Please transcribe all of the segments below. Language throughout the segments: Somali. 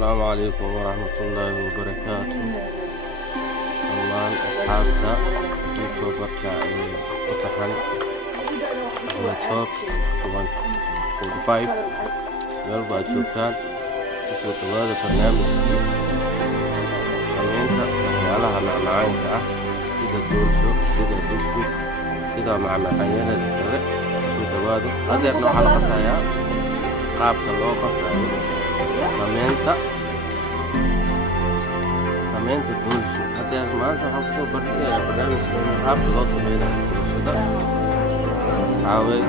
السلام عليكم ورحمة الله وبركاته. dhammaan asxaabta youtuberka ee ku taxan Ahmed Shop 145 meel baad joogtaan kusoo dhawaada barnaamijkii samaynta waxyaalaha macmacaanka ah sida doorsho, sida buskud, sida macmacaanyada kale. kusoo dhawaado. hadeerna waxaa la qasayaa qaabka loo qasayo samaynta doorsho. hadeer maanta waxaan kusoo bandhigayaa barnaamijka qaabka loo sameeyo doorshada. caaway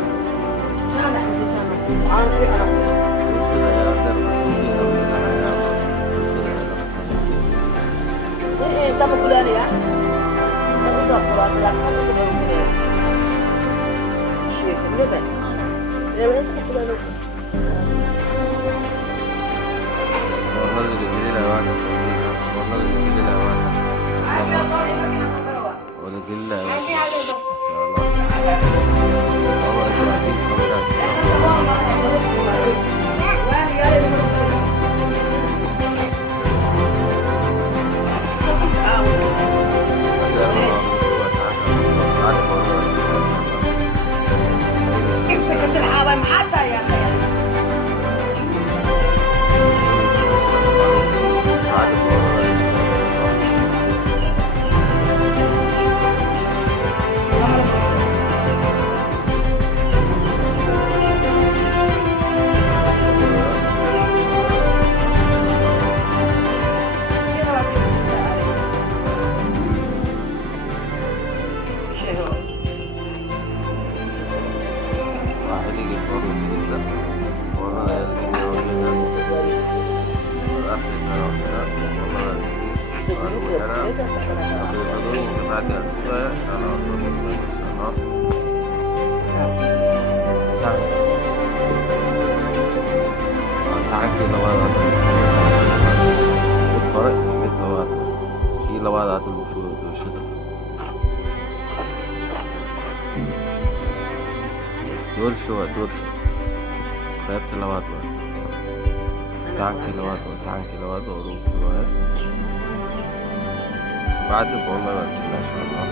saxankii labaad mid hore mid labaad kii labaad hadda lagu shubo doorshada. doorsho waa doorsho qaybta labaad waa saxankii labaad oo lagu shubayo bacdi boolada maasha Allah.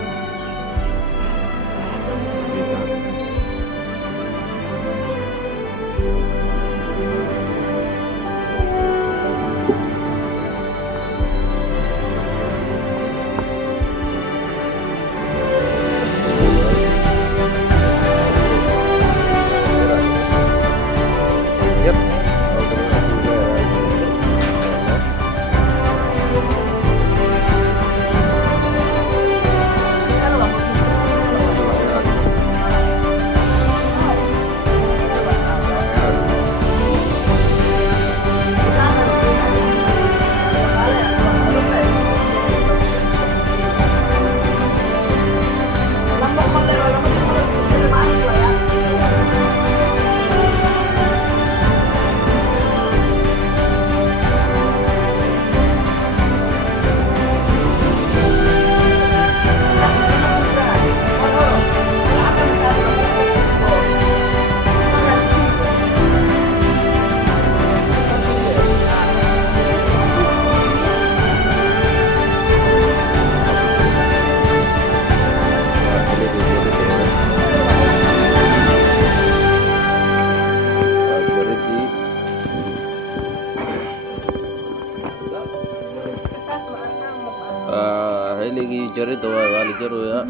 xilligii jaridda waa la jaroyaa.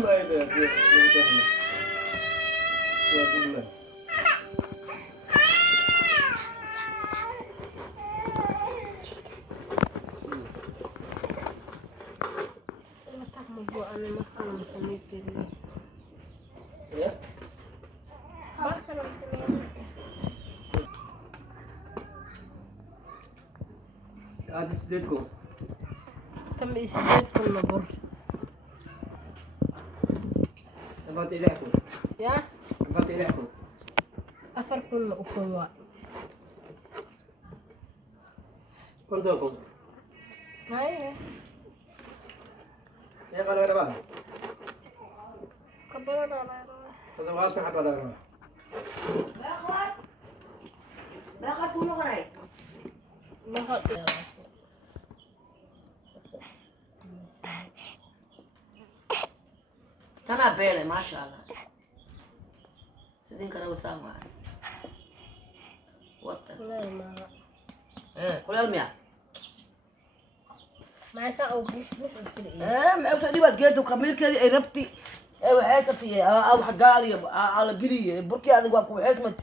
تم إسداد كل بر. أفضل إليكم. يا؟ أفضل إليكم. أفر كل أخوة. كنتم. هاي. يا قالوا يا بابا. قبلنا على. هذا واقع حب على روح. ما خد. تنا بيلي ما شاء الله سيدين كنا وسام معي وطن لا ما ايه كل المياه معي أو مش قلت لي ايه معي تقدي بس جيت وكمل كده ربتي ايه حياتي او حقالي على جري بركي هذا واكو حكمه